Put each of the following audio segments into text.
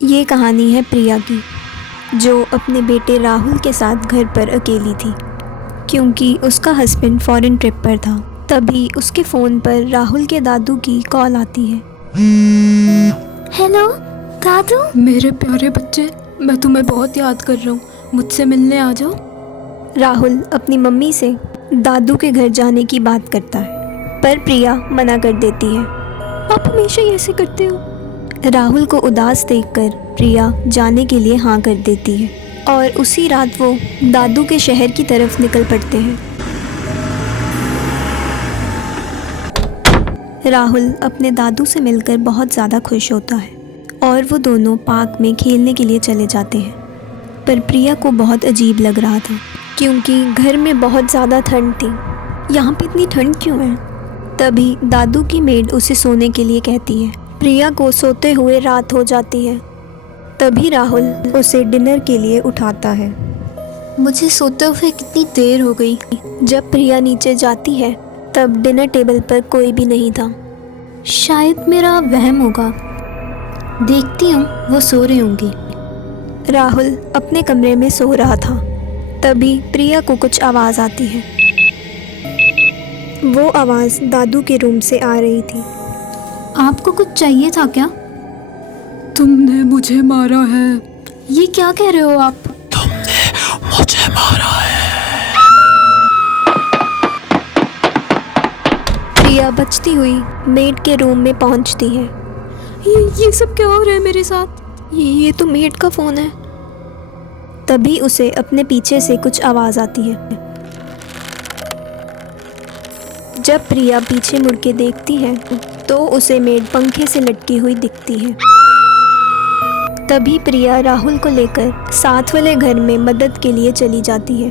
ये कहानी है प्रिया की, जो अपने बेटे राहुल के साथ घर पर अकेली थी क्योंकि उसका हस्बैंड फॉरेन ट्रिप पर था। तभी उसके फ़ोन पर राहुल के दादू की कॉल आती है। हेलो दादू। मेरे प्यारे बच्चे, मैं तुम्हें बहुत याद कर रहा हूँ, मुझसे मिलने आ जाओ। राहुल अपनी मम्मी से दादू के घर जाने की बात करता है, पर प्रिया मना कर देती है। आप हमेशा ही ऐसे करते हो। राहुल को उदास देखकर प्रिया जाने के लिए हाँ कर देती है और उसी रात वो दादू के शहर की तरफ निकल पड़ते हैं। राहुल अपने दादू से मिलकर बहुत ज़्यादा खुश होता है और वो दोनों पार्क में खेलने के लिए चले जाते हैं। पर प्रिया को बहुत अजीब लग रहा था क्योंकि घर में बहुत ज़्यादा ठंड थी। यहाँ पे इतनी ठंड क्यों है? तभी दादू की मेड उसे सोने के लिए कहती है। प्रिया को सोते हुए रात हो जाती है। तभी राहुल उसे डिनर के लिए उठाता है। मुझे सोते हुए कितनी देर हो गई। जब प्रिया नीचे जाती है तब डिनर टेबल पर कोई भी नहीं था। शायद मेरा वहम होगा, देखती हूँ वो सो रही होंगी। राहुल अपने कमरे में सो रहा था। तभी प्रिया को कुछ आवाज़ आती है। वो आवाज़ दादू के रूम से आ रही थी। आपको कुछ चाहिए था क्या? तुमने मुझे मारा है। ये क्या कह रहे हो आप? तुमने मुझे मारा है। प्रिया बचती हुई मेड के रूम में पहुंचती है। ये सब क्या हो रहा है मेरे साथ? ये तो मेड का फ़ोन है। तभी उसे अपने पीछे से कुछ आवाज़ आती है। जब प्रिया पीछे मुड़ के देखती है तो उसे मेड पंखे से लटकी हुई दिखती है। तभी प्रिया राहुल को लेकर साथ वाले घर में मदद के लिए चली जाती है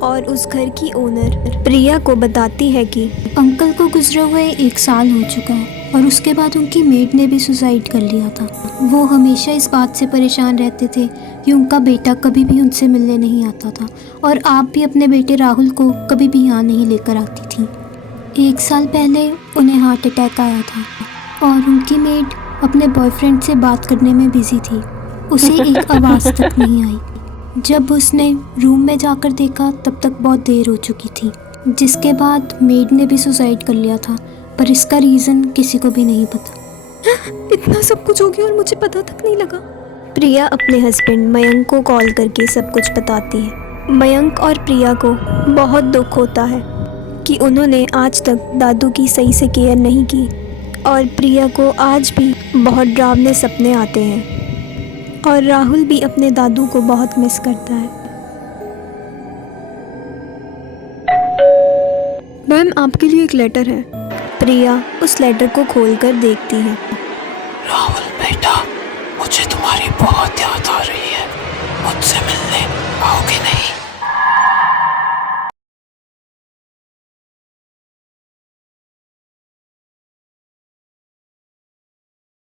और उस घर की ओनर प्रिया को बताती है कि अंकल को गुजरे हुए 1 साल हो चुका है और उसके बाद उनकी मेड ने भी सुसाइड कर लिया था। वो हमेशा इस बात से परेशान रहते थे कि उनका बेटा कभी भी उनसे मिलने नहीं आता था और आप भी अपने बेटे राहुल को कभी भी यहाँ नहीं लेकर आती थी। 1 साल पहले उन्हें हार्ट अटैक आया था और उनकी मेड अपने बॉयफ्रेंड से बात करने में बिजी थी। उसे एक आवाज़ तक नहीं आई। जब उसने रूम में जाकर देखा तब तक बहुत देर हो चुकी थी, जिसके बाद मेड ने भी सुसाइड कर लिया था, पर इसका रीज़न किसी को भी नहीं पता। इतना सब कुछ हो गया और मुझे पता तक नहीं लगा। प्रिया अपने हस्बैंड मयंक को कॉल करके सब कुछ बताती है। मयंक और प्रिया को बहुत दुख होता है कि उन्होंने आज तक दादू की सही से केयर नहीं की और प्रिया को आज भी बहुत डरावने सपने आते हैं और राहुल भी अपने दादू को बहुत मिस करता है। मैम, आपके लिए एक लेटर है। प्रिया उस लेटर को खोलकर देखती है। राहुल बेटा, मुझे तुम्हारी बहुत याद आ रही है। मुझसे मिलने आओगे नहीं?